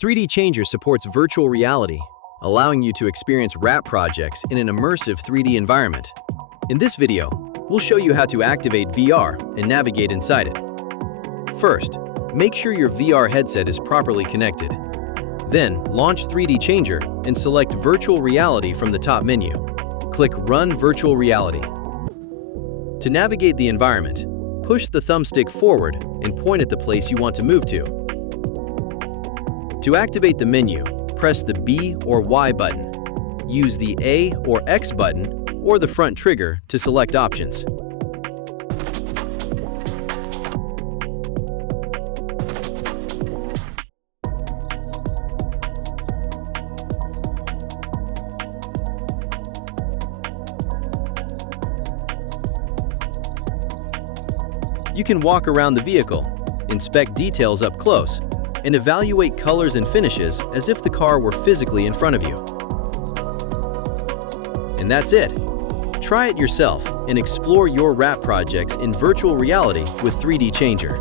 3D Changer supports virtual reality, allowing you to experience wrap projects in an immersive 3D environment. In this video, we'll show you how to activate VR and navigate inside it. First, make sure your VR headset is properly connected. Then, launch 3D Changer and select Virtual Reality from the top menu. Click Run Virtual Reality. To navigate the environment, push the thumbstick forward and point at the place you want to move to. To activate the menu, press the B or Y button. Use the A or X button or the front trigger to select options. You can walk around the vehicle, inspect details up close, and evaluate colors and finishes as if the car were physically in front of you. And that's it. Try it yourself and explore your wrap projects in virtual reality with 3D Changer.